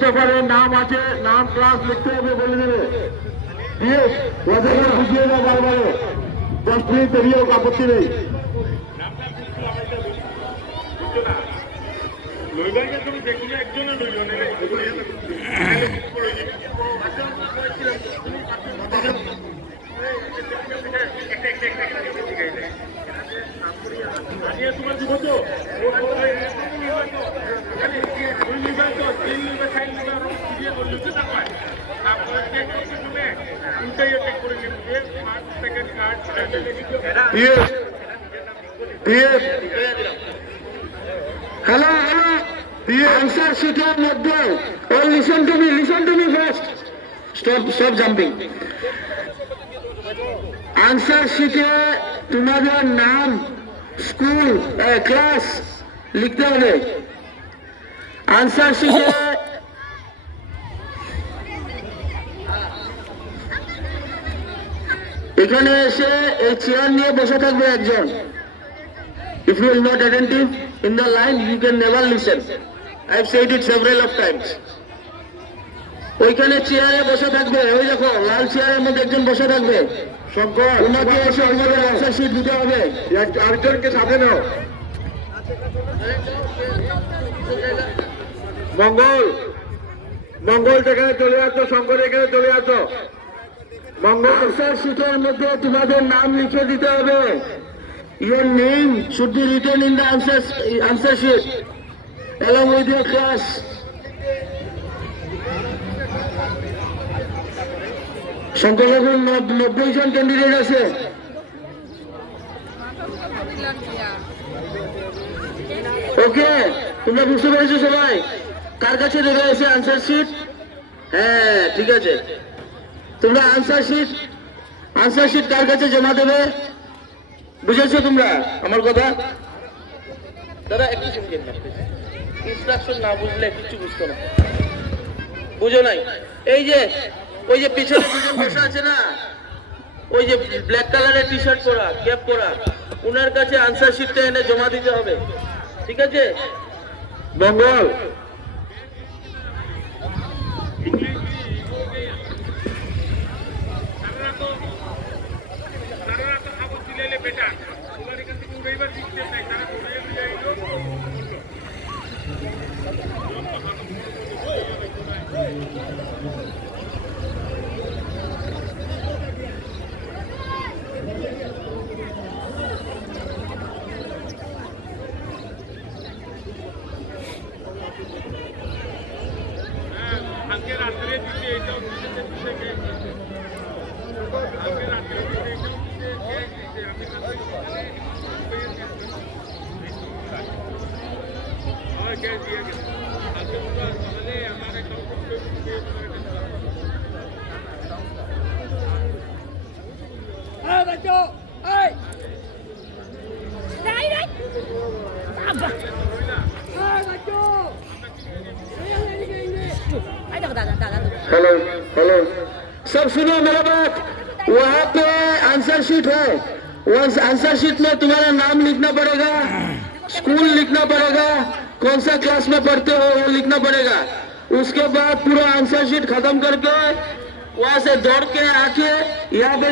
পেপারের নাম আছে, নাম ক্লাস লিখতে হবে বলে দেবে। দিয়ে ওদের বুঝিয়ে দাও বারবারে, 10 মিনিট দেরি হোক, আপত্তি নেই। Hello, answer sheeter মধ্যে, all listen to me first. Stop jumping. Answer sheet-এ তোমাদের নাম, স্কুল, ক্লাস লিখতে হবে। আনসার শিটে এখানে এসে এই চেয়ার নিয়ে বসে থাকবে একজন। If you are not attentive in the line, you can never listen. I have said it several of times. ওইখানে চেয়ারে বসে থাকবে, ওই দেখো লাল চেয়ারের মধ্যে একজন বসে থাকবে। শঙ্কর, ওনাকে এসে আমাদের আনসার শিট দিতে হবে। আরেকজনকে সাথে নাও। মঙ্গল এখানে চলে আসো, শঙ্কর এখানে চলে আসো। মঙ্গল, আনসার শিটের মধ্যে তোমাদের নাম লিখে দিতে হবে। Your name should be written in the answer sheet along with your class. সংখ্যালঘু 90 জন ক্যান্ডিডেট আছে। ওকে, তোমরা বুঝতে পেরেছো সবাই? কার কাছে দেবে এসে আনসার শিট? হ্যাঁ, ঠিক আছে। তোমরা আনসার শিট কার কাছে জমা দেবে? বুঝেছো তোমরা আমার কথা? দাদা একটু শুনবেন না, ইনস্ট্রাকশন না বুঝলে কিছু বুঝতো না। বুঝো নাই? এই যে ওই যে পিছনে দুজন বসে আছে না, ওই যে ব্ল্যাক কালারের টি শার্ট পরা, ক্যাপ পরা, ওনার কাছে আনসার শিটটা এনে জমা দিতে হবে। ঠিক আছে? মঙ্গল, हेलो, सब सुनो मेरा बात। वहाँ पे आंसर शीट है, आंसर शीट में तुम्हारा नाम लिखना पड़ेगा, स्कूल लिखना पड़ेगा, कौन सा क्लास में पढ़ते हो वो लिखना पड़ेगा। उसके बाद पूरा आंसर शीट खत्म करके वहाँ से दौड़ के आके यहाँ पे